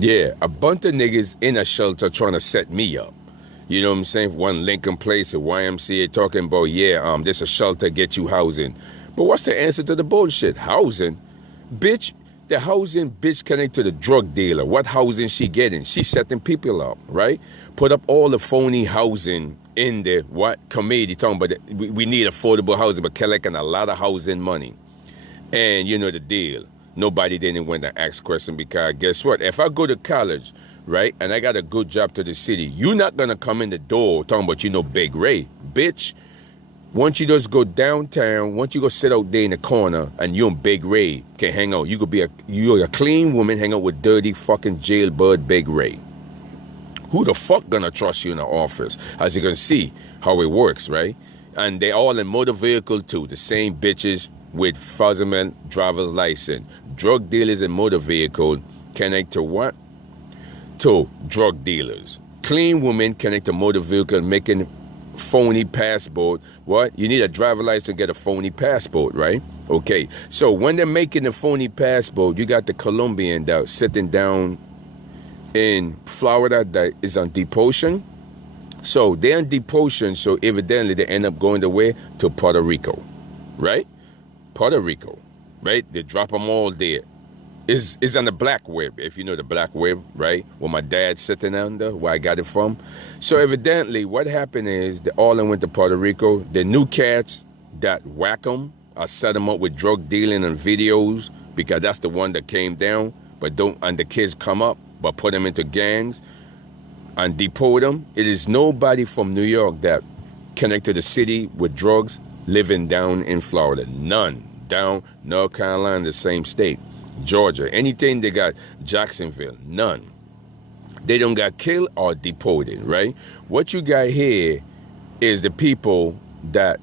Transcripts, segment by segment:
Yeah, a bunch of niggas in a shelter trying to set me up. You know what I'm saying? One Lincoln Place, a YMCA talking about, this a shelter, get you housing. But what's the answer to the bullshit? Housing? Bitch, the housing bitch connect to the drug dealer. What housing she getting? She setting people up, right? Put up all the phony housing in the what committee talking about we need affordable housing, but collecting a lot of housing money. And you know the deal. Nobody didn't want to ask question because guess what? If I go to college, right, and I got a good job to the city, you're not going to come in the door talking about, Big Ray. Bitch, once you just go downtown, once you go sit out there in the corner and you and Big Ray can hang out, you could be you're a clean woman, hang out with dirty fucking jailbird Big Ray. Who the fuck gonna trust you in the office? As you can see how it works, right? And they all in motor vehicle too, the same bitches with Fuzzerman driver's license. Drug dealers in motor vehicle connect to what? To drug dealers. Clean women connect to motor vehicle making phony passport. What? You need a driver's license to get a phony passport, right? Okay, so when they're making a phony passport, you got the Colombian that sitting down in Florida that is on deportation. So they're on deportation, so evidently they end up going the way to Puerto Rico, right? Puerto Rico, right? They drop them all there. Is on the black web, if you know the black web, right? Where my dad's sitting under, where I got it from. So evidently what happened is they all went to Puerto Rico. The new cats that whack them, I set them up with drug dealing and videos because that's the one that came down, and the kids come up, but put them into gangs and deport them. It is nobody from New York that connected the city with drugs living down in Florida. None. Down North Carolina, the same state. Georgia, anything they got, Jacksonville, none. They don't got killed or deported, right? What you got here is the people that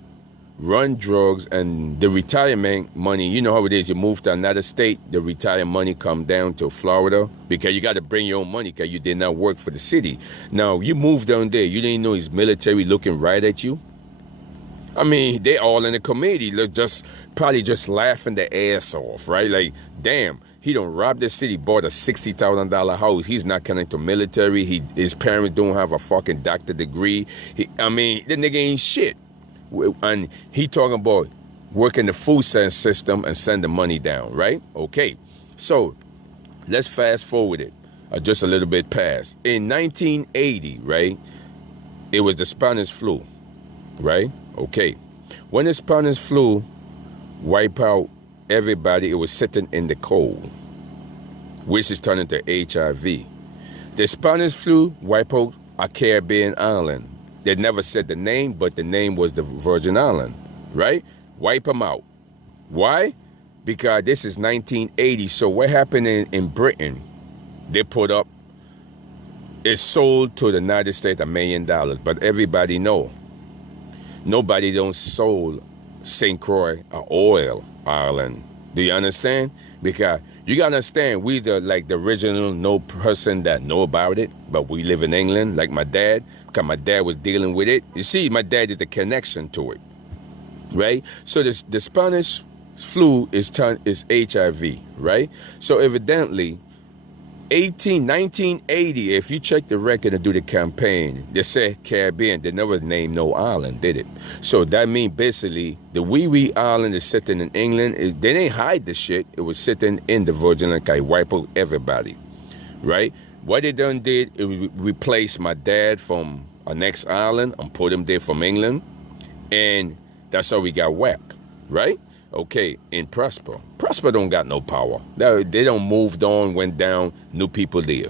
run drugs and the retirement money. You know how it is. You move to another state, the retirement money come down to Florida because you got to bring your own money because you did not work for the city. Now, you moved down there. You didn't know his military looking right at you. I mean, they all in the committee, probably just laughing their ass off, right? Like, damn, he done robbed the city, bought a $60,000 house. He's not connected to military. His parents don't have a fucking doctor degree. The nigga ain't shit. And he talking about working the food system and send the money down, right? Okay, so let's fast forward it just a little bit past. In 1980, right, it was the Spanish flu, right? Okay, when the Spanish flu wiped out everybody, it was sitting in the cold, which is turning to HIV. The Spanish flu wiped out a Caribbean island. They never said the name, but the name was the Virgin Island, right? Wipe them out. Why? Because this is 1980. So what happened in Britain, they put up, it sold to the United States $1 million, but everybody know, nobody don't sold St. Croix or oil Ireland. Do you understand? Because you gotta understand, we the original no person that know about it, but we live in England, like my dad, because my dad was dealing with it. You see, my dad is the connection to it, right? So the Spanish flu is HIV, right? So evidently, 1980, if you check the record and do the campaign, they said Caribbean. They never named no island, did it? So that means basically the wee island is sitting in England. They didn't hide the shit. It was sitting in the Virgin Islands. I wipe out everybody, right? What they done did, it replaced my dad from our next island and put him there from England. And that's how we got whacked, right? Okay, in Prosper. Prosper don't got no power. They don't moved on, went down, new people there,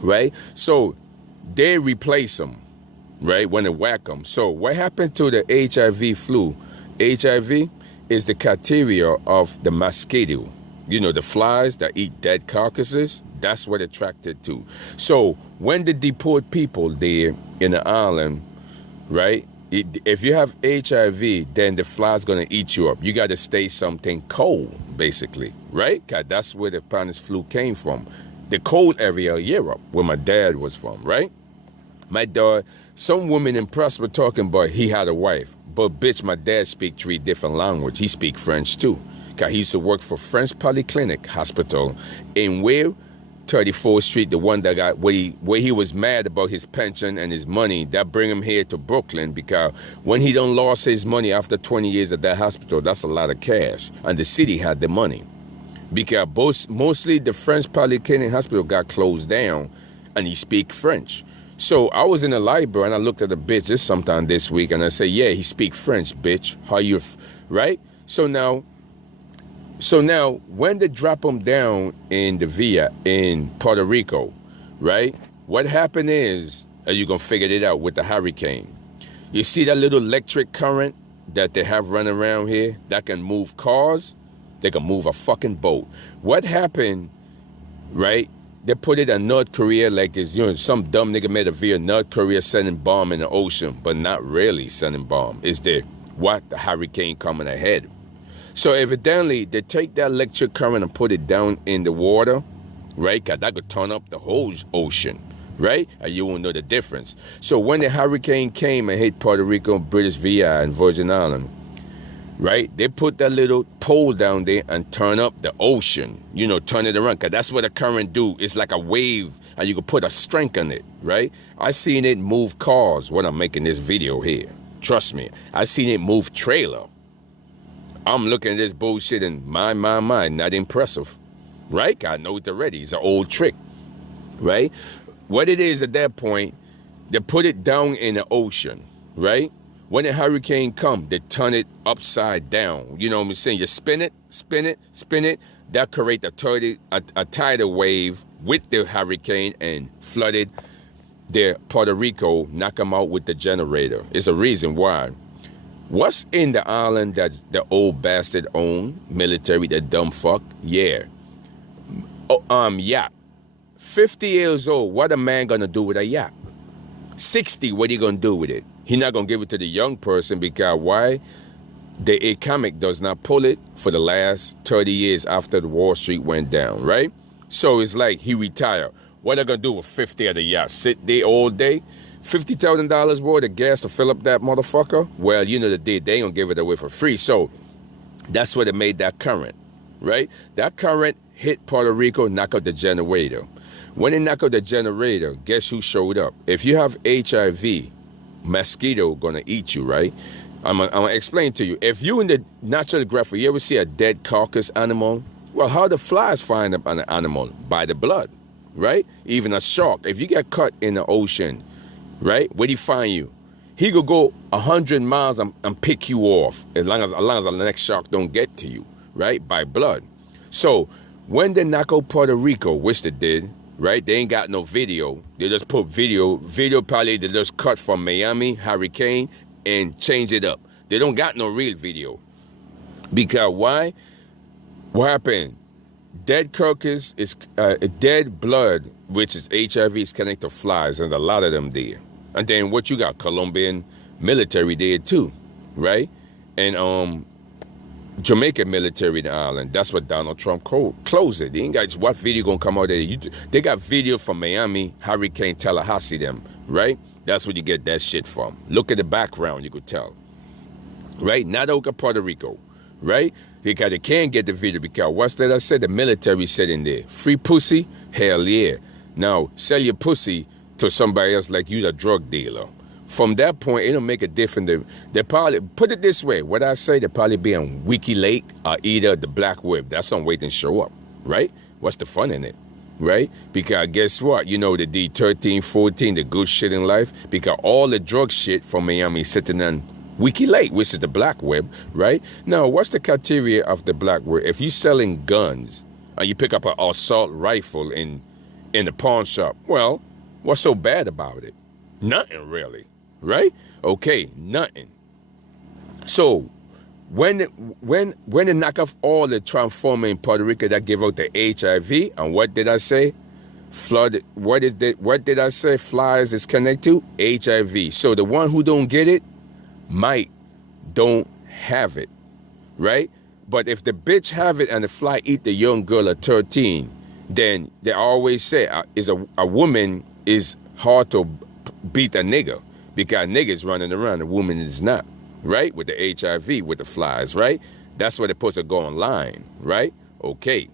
right? So they replace them, right, when they whack them. So what happened to the HIV flu? HIV is the bacteria of the mosquito. You know, the flies that eat dead carcasses, that's what attracted to. So when they deport people there in the island, right, if you have HIV, then the fly's going to eat you up. You got to stay something cold, basically, right? Because that's where the Spanish flu came from. The cold area of Europe, where my dad was from, right? My dad, some women in Prosper talking about he had a wife. But bitch, my dad speak 3 different languages. He speak French too. Because he used to work for French Polyclinic Hospital in where? 34th Street, the one that got where he was mad about his pension and his money, that bring him here to Brooklyn, because when he done lost his money after 20 years at that hospital, that's a lot of cash, and the city had the money, because mostly the French Polyclinic Hospital got closed down, and he speak French. So I was in the library and I looked at the bitch this sometime this week, and I say, yeah, he speak French, bitch. How you, right? So now when they drop him down in the Villa in Puerto Rico, right? What happened is, you're gonna figure it out with the hurricane. You see that little electric current that they have running around here that can move cars? They can move a fucking boat. What happened, right? They put it in North Korea like it's, some dumb nigga made a video, North Korea sending bomb in the ocean, but not really sending bomb. It's the hurricane coming ahead. So evidently, they take that electric current and put it down in the water, right? Because that could turn up the whole ocean, right? And you won't know the difference. So when the hurricane came and hit Puerto Rico, British VI, and Virgin Island, right? They put that little pole down there and turn up the ocean, turn it around, because that's what the current do. It's like a wave, and you can put a strength on it, right? I seen it move cars when I'm making this video here. Trust me. I seen it move trailer. I'm looking at this bullshit and my mind, not impressive, right? I know it already. It's an old trick, right? What it is at that point, they put it down in the ocean, right? When a hurricane come, they turn it upside down. You know what I'm saying? You spin it. That create a tidal wave with the hurricane and flooded the Puerto Rico, knock them out with the generator. It's a reason why. What's in the island that the old bastard owned? Military, that dumb fuck? Yeah. Yacht. 50 years old, what a man gonna do with a yacht? 60, what he gonna do with it? He not gonna give it to the young person, because why? The economic does not pull it for the last 30 years after the Wall Street went down, right? So it's like he retired. What they gonna do with 50 of the yacht? Sit there all day? $50,000 worth of gas to fill up that motherfucker? Well, they ain't gonna give it away for free. So that's what it made that current, right? That current hit Puerto Rico, knock out the generator. When it knock out the generator, guess who showed up? If you have HIV, mosquito gonna eat you, right? I'm gonna explain to you. If you in the Natural Geographic, you ever see a dead carcass animal? Well, how the flies find an animal? By the blood, right? Even a shark. If you get cut in the ocean, right? Where'd he find you? He could go 100 miles and pick you off as long as the next shark don't get to you, right? By blood. So when they knock out Puerto Rico, which they did, right? They ain't got no video. They just put video probably they just cut from Miami, hurricane, and change it up. They don't got no real video. Because why? What happened? Dead carcass is dead blood, which is HIV, is connected to flies, and a lot of them there. And then what you got? Colombian military there too, right? And Jamaican military in the island. That's what Donald Trump closed it. They ain't got what video gonna come out there. They got video from Miami, Hurricane Tallahassee them, right? That's where you get that shit from. Look at the background, you could tell. Right? Not Oka, Puerto Rico, right? Because they can't get the video because what's that I said? The military said in there. Free pussy? Hell yeah. Now, sell your pussy to somebody else like you, the drug dealer. From that point, it don't make a difference. They probably, put it this way, what I say, they probably be on WikiLake or either the Black Web. That's on waiting to show up, right? What's the fun in it, right? Because guess what? The D13, 14, the good shit in life, because all the drug shit from Miami is sitting on WikiLake, which is the Black Web, right? Now, what's the criteria of the Black Web? If you're selling guns and you pick up an assault rifle in the pawn shop, well, what's so bad about it? Nothing really, right? Okay, nothing. So when they knock off all the transformer in Puerto Rico that give out the HIV, and what did I say? Flood. What did I say? Flies is connected to HIV. So the one who don't get it don't have it, right? But if the bitch have it and the fly eat the young girl at 13, then they always say a woman is hard to beat a nigga because a nigga is running around, a woman is not, right? With the HIV, with the flies, right? That's where they're supposed to go online, right? Okay.